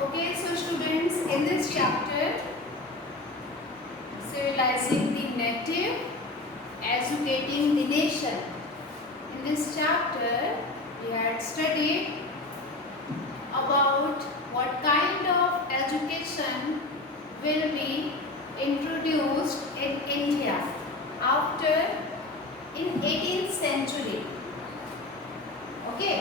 Okay, so students, in this chapter, civilizing the native, educating the nation. In this chapter, we had studied about what kind of education will be introduced in India after in 18th century. Okay.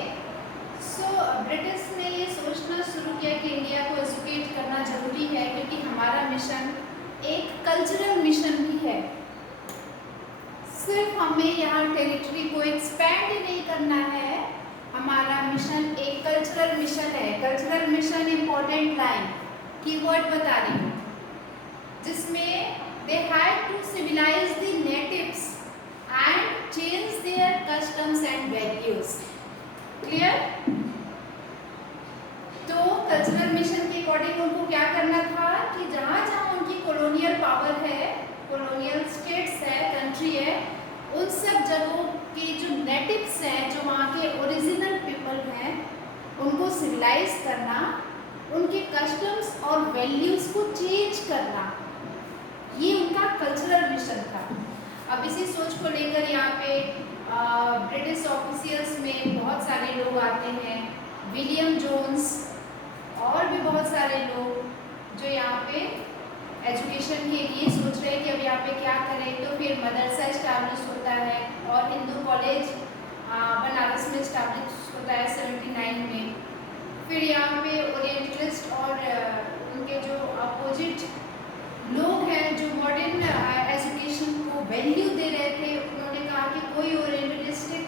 So British ने ये सोचना शुरू किया कि India को educate करना जरूरी है, क्योंकि हमारा मिशन एक कल्चरल मिशन भी है। सिर्फ हमें यहाँ टेरिटरी को एक्सपैंड ही नहीं करना है, हमारा मिशन एक कल्चरल मिशन है। Cultural mission important line keyword बता रही हूँ, जिसमें they had to civilise the natives and change their customs and values. Clear? तो कल्चरल मिशन के अकॉर्डिंग उनको क्या करना था कि जहाँ जहाँ उनकी कॉलोनियल पावर है, कॉलोनियल स्टेट्स है, कंट्री है, उन सब जगहों के जो नेटिव्स हैं, जो वहाँ के ओरिजिनल पीपल हैं, उनको सिविलाइज करना, उनके कस्टम्स और वैल्यूज को चेंज करना, ये उनका कल्चरल मिशन था। अब इसी सोच को लेकर यहाँ पे ब्रिटिश ऑफिशियल्स में बहुत सारे लोग आते हैं, विलियम जोन्स और भी बहुत सारे लोग जो यहाँ पे एजुकेशन के लिए सोच रहे हैं कि अब यहाँ पे क्या करें। तो फिर मदरसा इस्टेब्लिश होता है और हिंदू कॉलेज बनारस में इस्टेब्लिश होता है 79 में। फिर यहाँ पे ओरिएंटलिस्ट और उनके जो अपोजिट लोग हैं जो मॉडर्न एजुकेशन को वैल्यू दे रहे थे, उन्होंने कहा कि कोई ओरिएंटलिस्टिक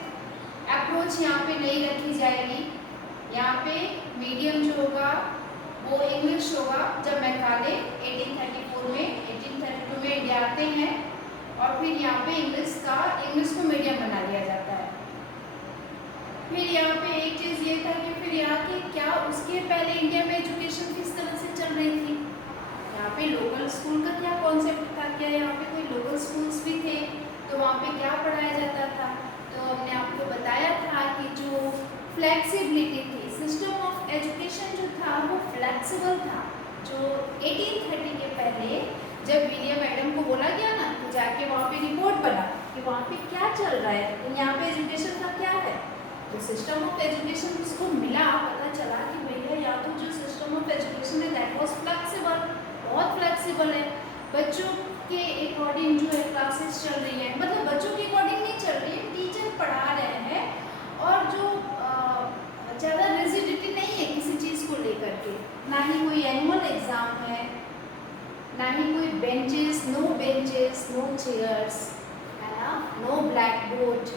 अप्रोच यहाँ पे नहीं रखी जाएगी। यहाँ पे मीडियम जो होगा वो इंग्लिश होगा। जब मैकाले 1832 में इंडिया आते हैं और फिर यहाँ पे इंग्लिश को मीडियम बना दिया जाता है। फिर यहाँ पे एक चीज़ ये था कि फिर यहाँ की क्या उसके पहले इंडिया में एजुकेशन किस तरह से चल रही थी, यहाँ पे लोकल स्कूल का क्या कॉन्सेप्ट था, क्या यहाँ पे कोई लोकल स्कूल्स भी थे, तो वहाँ पे क्या पढ़ाया जाता था। तो हमने आपको बताया था कि जो फ्लेक्सिबिलिटी थी, सिस्टम ऑफ एजुकेशन जो था वो फ्लेक्सिबल था। जो 1830 के पहले जब विलियम एडम को बोला गया ना कि जाके वहाँ पे रिपोर्ट बना कि वहाँ पे क्या चल रहा है, यहाँ पे एजुकेशन का क्या है, तो सिस्टम ऑफ एजुकेशन उसको मिला, पता चला कि भैया या तो जो सिस्टम ऑफ एजुकेशन है दैट वाज फ्लेक्सिबल, बहुत फ्लेक्सिबल है। बच्चों के अकॉर्डिंग जो है क्लासेस चल रही है, मतलब बच्चों के अकॉर्डिंग नहीं चल रही है, टीचर पढ़ा रहे हैं और जो ज़्यादा रिजिडिटी नहीं है किसी चीज़ को लेकर के, ना ही कोई एनुअल एग्ज़ाम है, ना ही कोई बेंचेस, नो चेयर्स, है ना, no blackboard,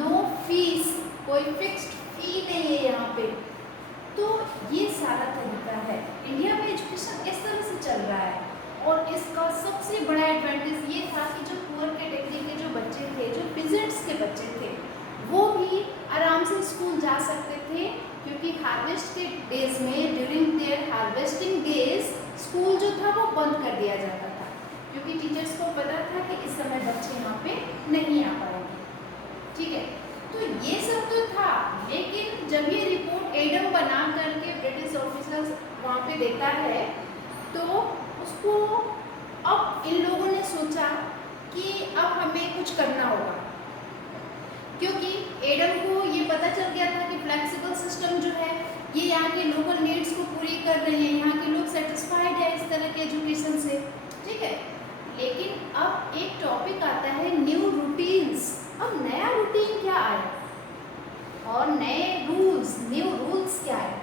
no fees, कोई फिक्स्ड फी नहीं है यहाँ पे। तो ये सारा तरीका है, इंडिया में एजुकेशन इस तरह से चल रहा है। और इसका सबसे बड़ा एडवांटेज ये था कि जो पुअर कैटेगरी के जो बच्चे थे, जो पिजेंट्स के बच्चे थे, वो भी आराम से स्कूल जा सकते थे, क्योंकि हार्वेस्ट के डेज में, during their harvesting days, school जो था वो बंद कर दिया जाता था, क्योंकि टीचर्स को पता था कि इस समय बच्चे यहाँ पे नहीं आ पाएंगे। ठीक है, तो ये सब तो था, लेकिन जब ये रिपोर्ट एडम बना करके ब्रिटिश ऑफिसर्स वहाँ पे देता है, तो उसको अब इन लोगों ने सोचा कि अब हमें कुछ करना होगा, क्योंकि एडम को ये पता चल गया था कि फ्लेक्सिबल सिस्टम जो है ये यहाँ के लोकल नीड्स को पूरी कर रही है, यहाँ के लोग सेटिस्फाइड है इस तरह के एजुकेशन से। ठीक है, लेकिन अब एक टॉपिक आता है न्यू रूटीन्स। अब नया रूटीन क्या आया और नए रूल्स, न्यू रूल्स क्या है,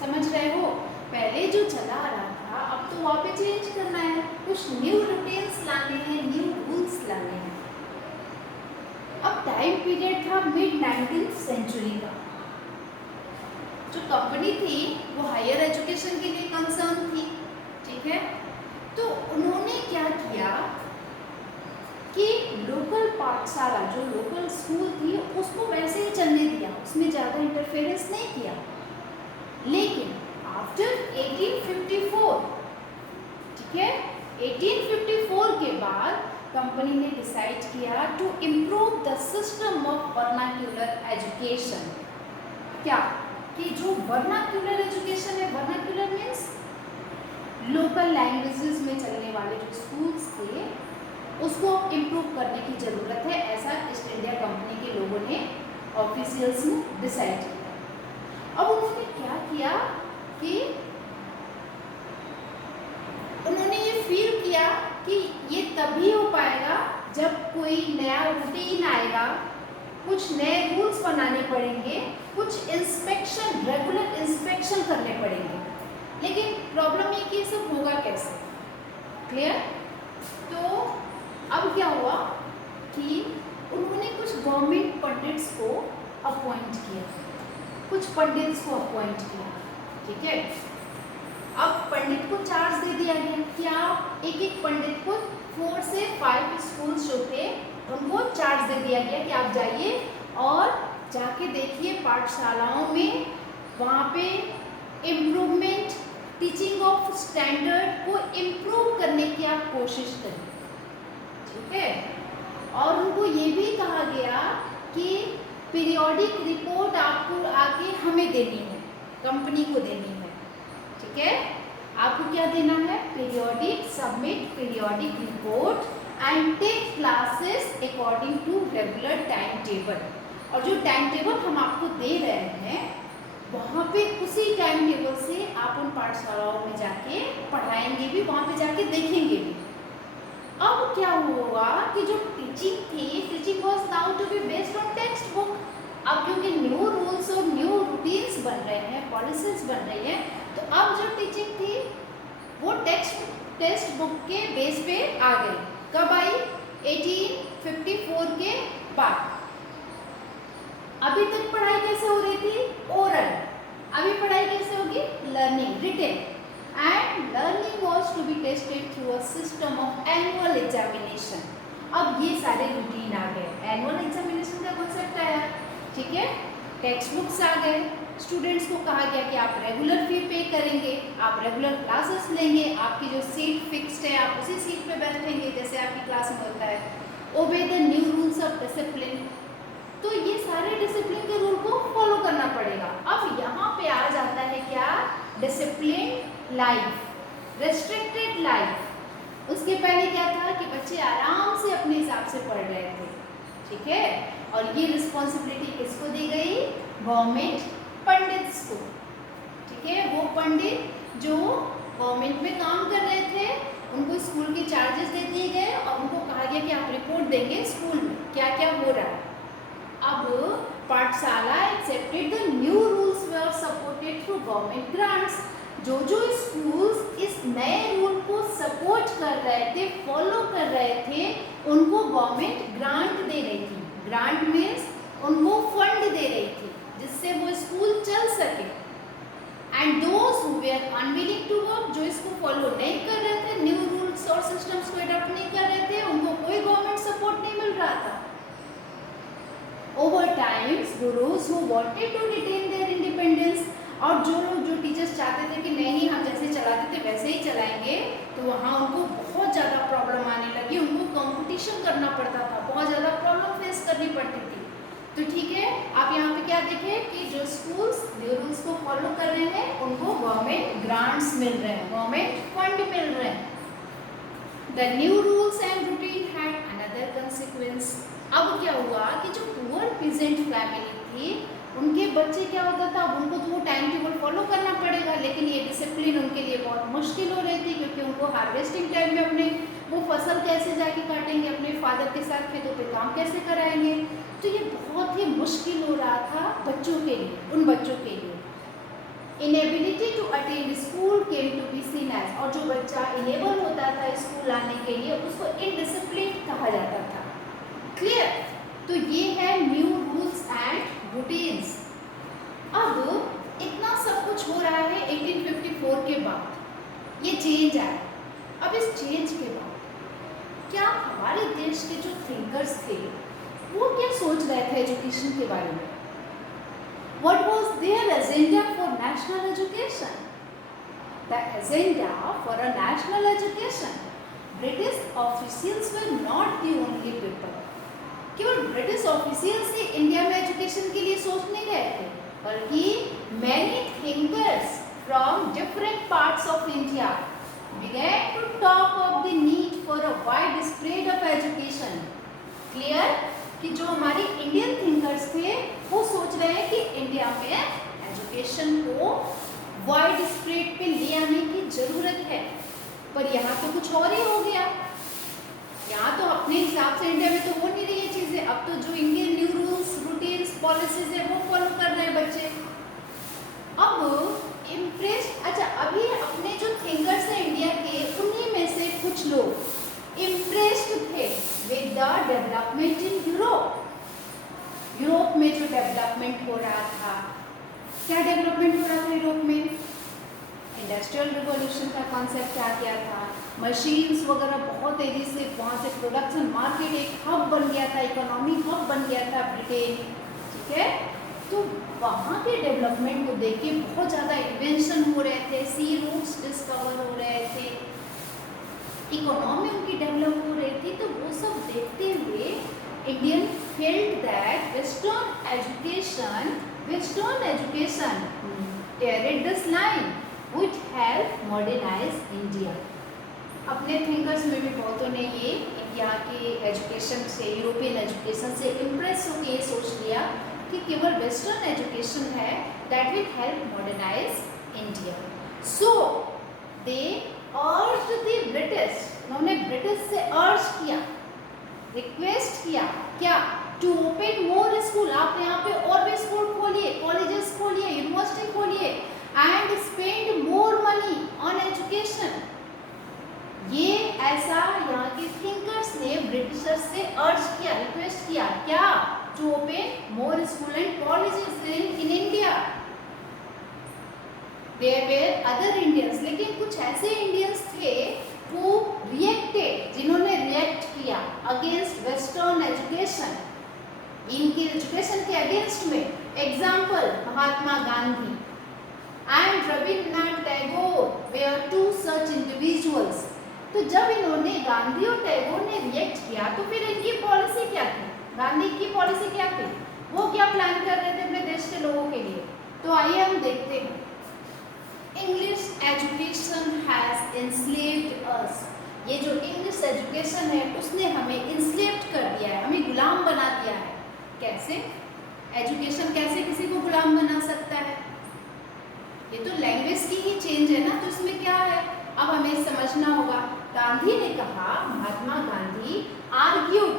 समझ रहे हो? पहले जो चला आ रहा था अब तो वहाँ पे चेंज करना है, कुछ न्यू रूटीन्स लाने हैं, न्यू रूल्स लाने हैं। अब टाइम पीरियड था मिड 19th सेंचुरी का। जो कंपनी थी वो हायर एजुकेशन के लिए कंसर्न थी। ठीक है, तो उन्होंने क्या किया कि लोकल पाठशाला, जो लोकल स्कूल थी, उसको वैसे ही चलने दिया, उसमें ज़्यादा इंटरफेरेंस नहीं किया। लेकिन आफ्टर 1854, ठीक है, 1854 के बाद कंपनी ने डिसाइड किया to improve the system of vernacular education. क्या कि जो वर्नाक्यूलर एजुकेशन है, वर्नाक्यूलर मीन्स लोकल लैंग्वेजेस में चलने वाले जो स्कूल्स थे उसको इम्प्रूव करने की ज़रूरत है, ऐसा ईस्ट इंडिया कंपनी के लोगों ने, ऑफिशियल्स ने डिसाइड किया। अब उन्होंने क्या किया कि उन्होंने ये फील किया कि ये तभी हो पाएगा जब कोई नया रूटीन आएगा, कुछ नए रूल्स बनाने पड़ेंगे, कुछ इंस्पेक्शन, रेगुलर इंस्पेक्शन करने पड़ेंगे। लेकिन प्रॉब्लम ये कि ये सब होगा कैसे? क्लियर? तो अब क्या हुआ कि उन्होंने कुछ गवर्नमेंट पंडित्स को अपॉइंट किया, कुछ पंडित्स को अपॉइंट किया, ठीक है। अब पंडित को चार्ज दे दिया गया कि आप एक एक पंडित को 4 से 5 स्कूल्स जो थे उनको चार्ज दे दिया गया कि आप जाइए और जाके देखिए पाठशालाओं में, वहाँ पे इम्प्रूवमेंट, टीचिंग ऑफ स्टैंडर्ड को इम्प्रूव करने की आप कोशिश करें, ठीक है। और उनको ये भी कहा गया कि पीरियोडिक रिपोर्ट आपको आके हमें देनी है, कंपनी को देनी है, ठीक है। आपको क्या देना है? Periodic, submit periodic report and take classes according to regular timetable. और जो टाइम टेबल हम आपको दे रहे हैं वहाँ पे उसी टाइम टेबल से आप उन पाठशालाओं में जाके पढ़ाएंगे भी, वहाँ पे जाके देखेंगे भी। अब क्या हुआ कि जो टीचिंग थी, teaching was now to be based on textbook. अब क्योंकि न्यू रूल्स और न्यू रूटीन्स बन रहे हैं, पॉलिसीज बन रही हैं, तो अब जो टीचिंग थी वो टेक्स्ट बुक के बेस पे आ गई। कब आई? 1854 के बाद। अभी तक पढ़ाई कैसे हो रही थी? ओरल। अभी पढ़ाई कैसे होगी? Learning, written. And learning was to be tested through a system of annual examination. अब ये सारे रूटीन आ गए, एनुअल एग्जामिनेशन का कॉन्सेप्ट आया, ठीक है। टेक्स्ट बुक्स आ गए, स्टूडेंट्स को कहा गया कि आप रेगुलर फी पे करेंगे, आप रेगुलर क्लासेस लेंगे, आपकी जो सीट फिक्स्ड है आप उसी सीट पे बैठेंगे जैसे आपकी क्लास में होता है। Obey the new rules of discipline. तो ये सारे डिसिप्लिन के रूल को फॉलो करना पड़ेगा। अब यहाँ पे आ जाता है क्या? Discipline life, restricted life. उसके पहले क्या था कि बच्चे आराम से अपने हिसाब से पढ़ रहे थे, ठीक है। और ये रिस्पॉन्सिबिलिटी किसको दी गई? गवर्नमेंट पंडित्स को, ठीक है। वो पंडित जो गवर्नमेंट में काम कर रहे थे उनको स्कूल के चार्जेस दे दिए गए और उनको कहा गया कि आप रिपोर्ट देंगे स्कूल में क्या क्या हो रहा है। अब पाठशाला accepted the new rules were supported through government grants. जो स्कूल्स इस नए रूल को सपोर्ट कर रहे थे, फॉलो कर रहे थे, उनको गवर्नमेंट ग्रांट दे रही थी। ग्रांट मीन्स उनको फंड दे रही थी जिससे वो स्कूल चल सके। And those who were unwilling to work, जो इसको फॉलो नहीं कर रहे थे, न्यू रूल्स और सिस्टम्स को अडॉप्ट नहीं कर रहे थे, उनको कोई गवर्नमेंट सपोर्ट नहीं मिल रहा था। Over times gurus who wanted to retain their independence, और जो लोग, जो टीचर्स चाहते थे कि नहीं हम जैसे चलाते थे वैसे ही चलाएंगे, तो वहाँ उनको बहुत ज़्यादा प्रॉब्लम आने लगी, उनको कंपटीशन करना पड़ता था, बहुत ज़्यादा प्रॉब्लम फेस करनी पड़ती थी। तो ठीक है, आप यहाँ पे क्या देखें कि जो स्कूल्स न्यू रूल्स को फॉलो कर रहे हैं उनको गवर्नमेंट ग्रांट्स मिल रहे हैं, गवर्नमेंट फंड मिल रहे हैं। The new rules and routine had another consequence. अब क्या हुआ कि जो पुअर पीजेंट फैमिली थी उनके बच्चे क्या होता था, अब उनको तो वो टाइम टेबल फॉलो करना पड़ेगा, लेकिन ये डिसिप्लिन उनके लिए बहुत मुश्किल हो रही थी क्योंकि उनको हार्वेस्टिंग टाइम में अपने वो फसल कैसे जाके काटेंगे, अपने फादर के साथ खेतों पे काम कैसे कराएंगे। तो ये बहुत ही मुश्किल हो रहा था बच्चों के लिए, उन बच्चों के लिए। Inability to attend school came to be seen as, और जो बच्चा इनेबल होता था स्कूल आने के लिए उसको इनडिसिप्लिन कहा जाता था। क्लियर? तो ये है न्यू रूल्स एंड रूटीन्स। अब इतना सब कुछ हो रहा है 1854 के बाद, ये चेंज आया। अब इस चेंज के बाद क्या हमारे देश के जो थिंकर्स थे वो क्या सोच रहे थे एजुकेशन के बारे में? What was their agenda for national education? The agenda for a national education. British officials were not the only people. केवल ब्रिटिश ऑफिशियल्स ही इंडिया में एजुकेशन के लिए सोच नहीं रहे थे, बल्कि many thinkers from different parts of India began to talk of the need for a wide spread of education. Clear? कि जो हमारे इंडियन थिंकर्स थे वो सोच रहे हैं कि इंडिया में एजुकेशन को वाइड स्प्रेड पे ले आने की जरूरत है, पर यहाँ तो कुछ और ही हो गया। यहाँ तो अपने हिसाब से इंडिया में तो हो नहीं रही है चीजें। अब तो जो Indian new rules routines policies है वो फॉलो कर रहे हैं बच्चे। अब इम्प्रेस, अच्छा अभी अपने जो थिंकर्स हैं इंडिया के, उन्हीं में से कुछ लोग इम्प्रेस्ड थे with the development in Europe. Europe में जो डेवलपमेंट हो रहा था, क्या डेवलपमेंट हो रहा था यूरोप में? इंडस्ट्रियल रिवॉल्यूशन का कॉन्सेप्ट आ गया था, मशीन्स वगैरह बहुत तेजी से वहाँ से प्रोडक्शन मार्केट एक हब बन गया था, इकोनॉमी हब बन गया था ब्रिटेन, ठीक है। तो वहाँ के डेवलपमेंट को देख के बहुत ज़्यादा इन्वेंशन हो रहे थे, सी रूट्स डिस्कवर हो रहे थे, इकोनॉमी उनकी डेवलप हो रही थी। तो वो सब देखते हुए Indian felt that western education carried this line would help modernize India। अपने थिंकर्स में भी बहुतों ने ये इंडिया के एजुकेशन से, यूरोपियन एजुकेशन से इम्प्रेस होकर ये सोच लिया कि केवल वेस्टर्न एजुकेशन है that will help modernise India. So they urged the British, उन्होंने ब्रिटिश से अर्ज किया, रिक्वेस्ट किया, क्या? टू ओपन मोर स्कूल, आप यहाँ पे और भी स्कूल खोलिए, कॉलेजेस खोलिए, यूनिवर्सिटी खोलिए, and spend more money on education. ये ऐसा यहाँ के थिंकर्स ने ब्रिटिशर्स से अर्ज किया, रिक्वेस्ट किया, क्या? To open more school and colleges in India. There were other Indians, लेकिन कुछ ऐसे इंडियंस थे who reacted, जिन्होंने रिएक्ट किया अगेंस्ट वेस्टर्न एजुकेशन, इनकी एजुकेशन के अगेंस्ट में। Example Mahatma Gandhi and Rabindranath Tagore were two such individuals. तो जब इन्होंने, गांधी और टैगोर ने रिएक्ट किया, तो फिर इनकी पॉलिसी क्या थी? गांधी की पॉलिसी क्या थी? वो क्या प्लान कर रहे थे अपने देश के लोगों के लिए? तो आइए हम देखते हैं। English education has enslaved us। ये जो इंग्लिश एजुकेशन है उसने हमें इंस्लेव्ड कर दिया है, हमें गुलाम बना दिया है। कैसे? एजुकेशन कैसे किसी को गुलाम बना सकता है? ये तो लैंग्वेज की ही चेंज है ना, तो इसमें क्या है अब हमें समझना होगा। गांधी ने कहा, Mahatma Gandhi argued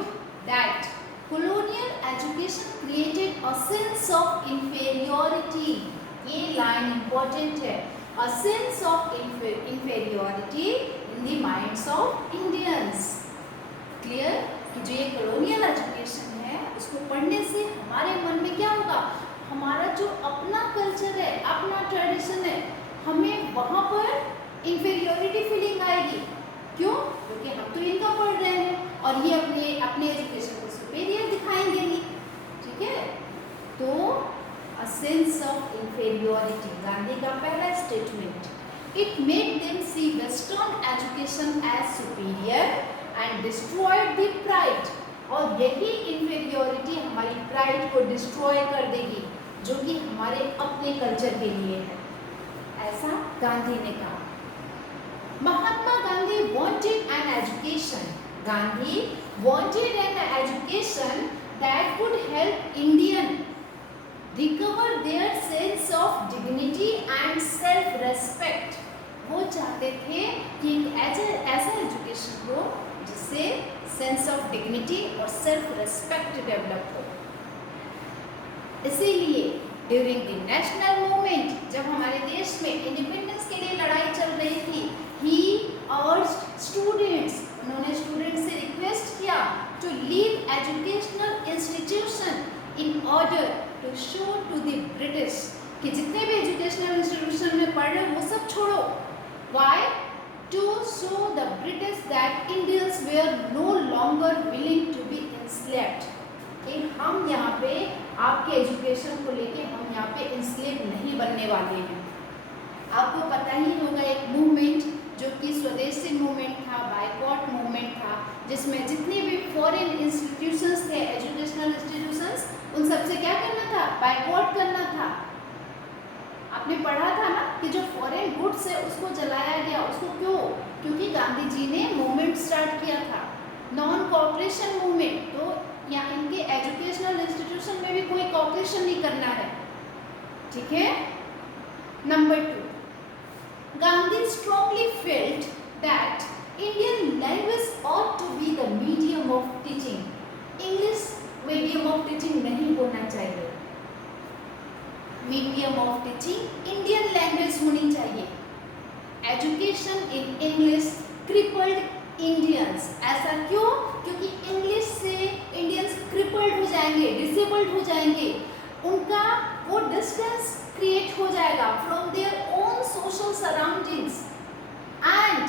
that colonial education created a sense of inferiority। ये लाइन इंपॉर्टेंट है, a sense of inferiority in the minds of Indians। Clear? कि जो ये colonial education है उसको पढ़ने से हमारे मन में क्या होगा? हमारा जो अपना कल्चर है, अपना ट्रेडिशन है, हमें वहाँ पर inferiority फीलिंग आएगी। क्यों? क्योंकि हम तो इनका पढ़ रहे हैं और ये अपने एजुकेशन को सुपीरियर दिखाएंगे ही, ठीक है। तो a sense of inferiority, Gandhi का पहला statement. It made them see Western education as superior and destroyed the pride। और यही inferiority हमारी pride को destroy कर देगी, जो कि हमारे अपने कल्चर के लिए है, ऐसा गांधी ने कहा। Mahatma Gandhi wanted an education। Gandhi wanted an education that would help Indian recover their sense of dignity and self-respect। वो चाहते थे कि एक ऐसा एजुकेशन हो जिससे सेंस ऑफ डिग्निटी और सेल्फ रेस्पेक्ट डेवलप हो। इसीलिए ड्यूरिंग द नेशनल मूवमेंट, जब हमारे देश में इंडिपेंडेंस के लिए लड़ाई चल रही थी, ही अर्ज्ड स्टूडेंट्स, उन्होंने स्टूडेंट्स से रिक्वेस्ट किया to leave educational institution in order to show to the British, कि जितने भी एजुकेशनल इंस्टीट्यूशन में पढ़ रहे हो वो सब छोड़ो। Why? To show the British that Indians were no longer willing to be enslaved, कि हम यहाँ पे आपके एजुकेशन को लेके हम यहाँ पे इंस्लेव नहीं बनने वाले हैं। आपको पता ही होगा एक मूवमेंट जो कि स्वदेशी मूवमेंट था, बायकॉट मूवमेंट था, जिसमें जितने भी फॉरेन इंस्टीट्यूशंस थे, एजुकेशनल इंस्टीट्यूशंस, उन सबसे क्या करना था? बायकॉट करना था। आपने पढ़ा था ना कि जो फॉरेन गुड्स है उसको जलाया गया, उसको क्यों? क्योंकि गांधी जी ने मूवमेंट स्टार्ट किया था, नॉन कोऑपरेशन मूवमेंट। तो या इनके एजुकेशनल इंस्टीट्यूशन में भी कोई कोऑपरेशन नहीं करना है, ठीक है। Number 2, Gandhi strongly felt that Indian language ought to be the medium of teaching. English medium of teaching नहीं होना चाहिए, medium of teaching Indian language होनी चाहिए। Education in English crippled Indians. ऐसा क्यों? क्योंकि इंग्लिश से इंडियंस क्रिपल्ड हो जाएंगे, डिसेबल्ड हो जाएंगे, उनका वो डिस्टेंस क्रिएट हो जाएगा from their own social surroundings and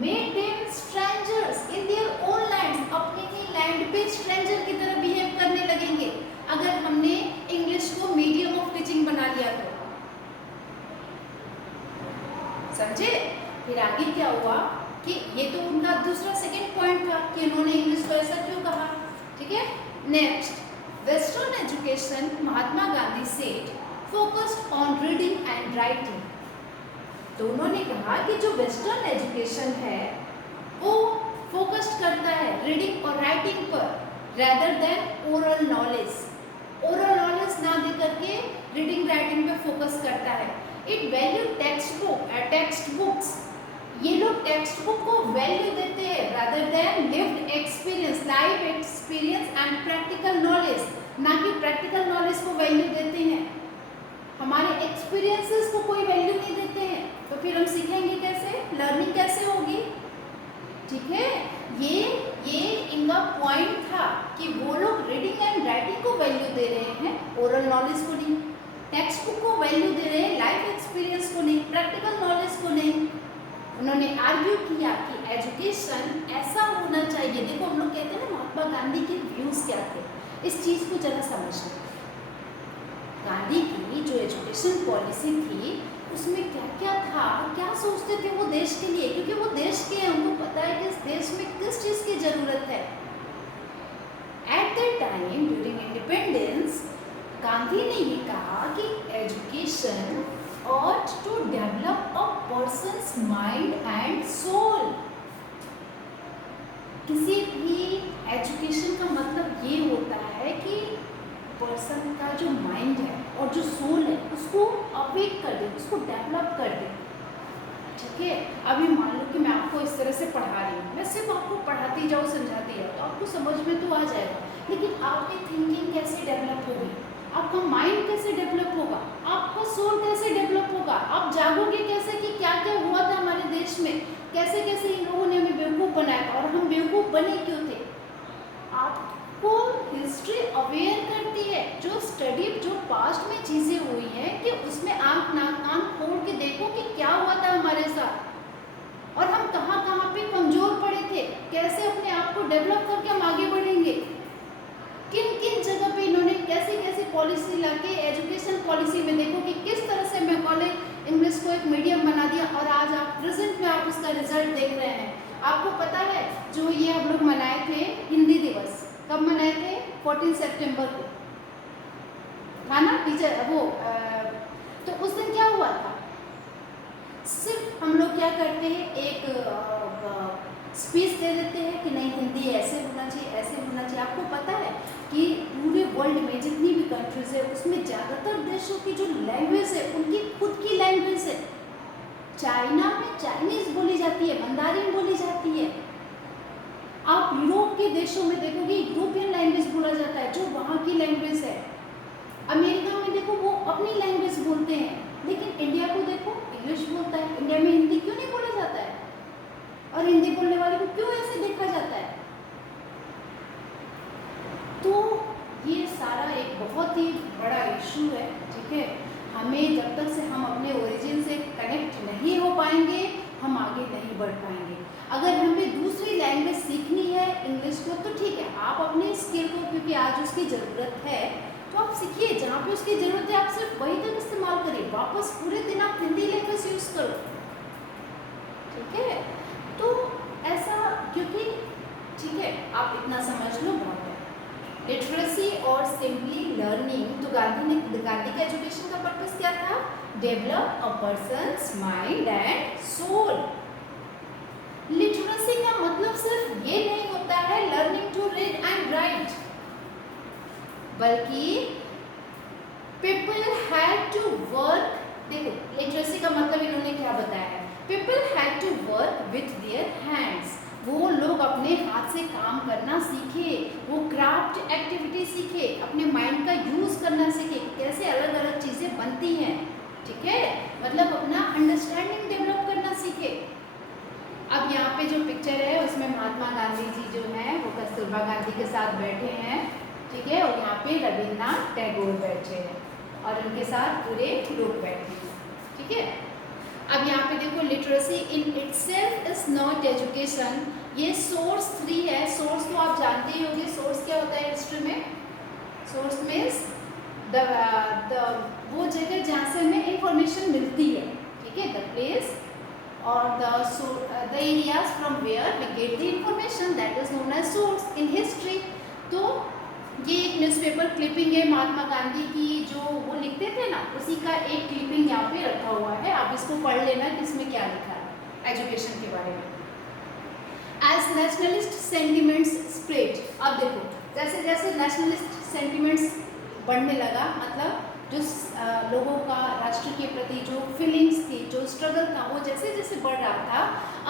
made them strangers in their own land. अपने ही लैंड पे स्ट्रेंजर की तरह बिहेव करने लगेंगे अगर हमने इंग्लिश को मीडियम ऑफ टीचिंग बना लिया तो। समझे? फिर आगे क्या हुआ कि ये तो उनका दूसरा सेकंड पॉइंट था कि उन्होंने इंग्लिश को ऐसा क्यों कहा, ठीक है। Next, western education Mahatma Gandhi said focused on reading and writing. तो उन्होंने कहा कि जो वेस्टर्न एजुकेशन है वो फोकस्ड करता है रीडिंग और राइटिंग पर rather than oral knowledge. Oral knowledge ना दे करके रीडिंग राइटिंग पे फोकस करता है। It value text books. ये लोग टेक्स्ट बुक को वैल्यू देते हैं rather than lived experience, live experience and practical knowledge, ना कि प्रैक्टिकल नॉलेज को वैल्यू देते हैं। हमारे एक्सपीरियंसेस को कोई वैल्यू नहीं देते हैं तो फिर हम सीखेंगे कैसे, लर्निंग कैसे होगी, ठीक है। ये इनका पॉइंट था कि वो लोग रीडिंग एंड राइटिंग को वैल्यू दे रहे हैं, ओरल नॉलेज को नहीं। टेक्स्ट बुक को वैल्यू दे रहे हैं, लाइफ एक्सपीरियंस को नहीं, प्रैक्टिकल नॉलेज को नहीं। उन्होंने आर्ग्यू किया कि एजुकेशन ऐसा होना चाहिए। देखो हम लोग कहते हैं ना महात्मा गांधी के व्यूज क्या थे, इस चीज को जरा समझना। गांधी की जो एजुकेशन पॉलिसी थी उसमें क्या क्या था, क्या सोचते थे वो देश के लिए, क्योंकि वो देश के हैं, उनको पता है कि इस देश में किस चीज की जरूरत है। At that time during independence Gandhi ने ये कहा कि education ought to develop a person's mind and soul। किसी भी एजुकेशन का मतलब ये होता है कि पर्सन का जो माइंड है और जो सोल है उसको अवेक कर दे, उसको डेवलप कर दे, ठीक है। अभी मान लो कि मैं आपको इस तरह से पढ़ा रही हूँ, मैं सिर्फ आपको पढ़ाती जाऊँ, समझाती जाऊँ, तो आपको समझ में तो आ जाएगा, लेकिन आपकी थिंकिंग कैसे डेवलप होगी, आपका माइंड कैसे डेवलप होगा, आपका सोल कैसे डेवलप होगा, आप जागोगे कैसे कि क्या क्या हुआ था हमारे देश में, कैसे कैसे इन लोगों ने हमें बेवकूफ़ बनाया और हम बेवकूफ़ बने क्यों थे। आपको हिस्ट्री अवेयर करती है, जो स्टडी जो पास्ट में चीज़ें हुई हैं कि उसमें आंख नाक कान खोल के देखो कि क्या हुआ था हमारे साथ और हम कहाँ कहाँ पे कमज़ोर पड़े थे, कैसे अपने आप को डेवलप करके हम आगे बढ़ेंगे, किन किन जगह पे इन्होंने कैसी कैसी पॉलिसी लाके एजुकेशन पॉलिसी में देखो कि किस तरह से मैं कॉलेज इंग्लिश को एक मीडियम बना दिया और आज आप प्रेजेंट में आप उसका रिजल्ट देख रहे हैं। आपको पता है जो ये हम लोग मनाए थे हिंदी दिवस, कब मनाए थे? 14 सितंबर को था ना टीचर वो तो उस दिन क्या हुआ था, सिर्फ हम लोग क्या करते हैं, एक स्पीच दे देते हैं कि नहीं हिंदी ऐसे होना चाहिए, ऐसे होना चाहिए। आपको पता है कि पूरे वर्ल्ड में जितनी भी कंट्रीज है उसमें ज़्यादातर देशों की जो लैंग्वेज है उनकी खुद की लैंग्वेज है। चाइना में चाइनीज बोली जाती है, मंदारिन बोली जाती है। आप यूरोप के देशों में देखोगे यूरोपियन लैंग्वेज बोला जाता है जो वहाँ की लैंग्वेज है। अमेरिका में देखो वो अपनी लैंग्वेज बोलते हैं, लेकिन इंडिया को देखो इंग्लिश बोलता है। इंडिया में हिंदी क्यों नहीं बोला जाता है और हिंदी बोलने वाले को क्यों ऐसे देखा जाता है? तो ये सारा एक बहुत ही बड़ा इशू है, ठीक है। हमें जब तक से हम अपने ओरिजिन से कनेक्ट नहीं हो पाएंगे हम आगे नहीं बढ़ पाएंगे। अगर हमें दूसरी लैंग्वेज सीखनी है इंग्लिश को तो ठीक है, आप अपने स्किल को, क्योंकि आज उसकी ज़रूरत है तो आप सीखिए, जहाँ पे उसकी ज़रूरत है आप सिर्फ वही तक इस्तेमाल करिए, वापस पूरे दिन आप हिंदी लैंग्वेज यूज़ करो, ठीक है। तो ऐसा क्योंकि ठीक है आप इतना समझ लो बहुत है। लिटरेसी और सिंपली लर्निंग, तो गांधी का एजुकेशन का पर्पस क्या था? Develop a person's mind and soul. Literacy का मतलब सिर्फ ये नहीं होता है learning to read and write, बल्कि पीपल हैड टू वर्क। देखो लिटरेसी का मतलब इन्होंने क्या बताया है, people had to work with their hands. वो लोग अपने हाथ से काम करना सीखे, वो क्राफ्ट एक्टिविटी सीखे, अपने माइंड का यूज करना सीखे, कैसे अलग अलग चीजें बनती हैं, ठीक है, मतलब अपना अंडरस्टैंडिंग डेवलप करना सीखे। अब यहाँ पे जो पिक्चर है उसमें महात्मा गांधी जी जो हैं वो कस्तूरबा गांधी के साथ बैठे हैं, ठीक है, और यहाँ पे रविन्द्रनाथ टैगोर बैठे हैं और उनके साथ पूरे लोग बैठे हैं, ठीक है। अब यहाँ पे देखो literacy in itself is not education, ये सोर्स 3 है। सोर्स तो आप जानते ही होंगे, सोर्स क्या होता है हिस्ट्री में, सोर्स मीन्स वो जगह जहाँ से हमें इंफॉर्मेशन मिलती है, ठीक है, द प्लेस और the areas from where we get the information, that is known as source in history। तो ये एक न्यूज़पेपर क्लिपिंग है महात्मा गांधी की, जो वो लिखते थे ना, उसी का एक क्लिपिंग यहाँ पे रखा हुआ है, आप इसको पढ़ लेना कि इसमें क्या लिखा है एजुकेशन के बारे में। एज नेशनलिस्ट सेंटिमेंट्स स्प्रेड, अब देखो जैसे जैसे नेशनलिस्ट सेंटिमेंट्स बढ़ने लगा, मतलब जो लोगों का राष्ट्र के प्रति जो फीलिंग्स थी, जो स्ट्रगल था, वो जैसे जैसे बढ़ रहा था,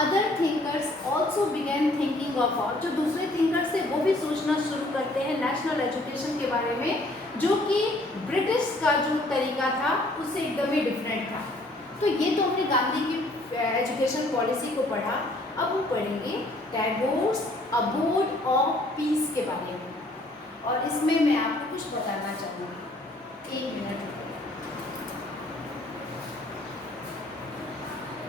other thinkers also began thinking of, और जो दूसरे थिंकर्स थे वो भी सोचना शुरू करते हैं नेशनल एजुकेशन के बारे में, जो कि ब्रिटिश का जो तरीका था उससे एकदम ही डिफरेंट था। तो ये तो हमने गांधी की एजुकेशन पॉलिसी को पढ़ा। अब हम पढ़ेंगे टैगोर्स अबोर्ड ऑफ पीस के बारे में, और इसमें मैं आपको कुछ बताना चाहूँगी। एक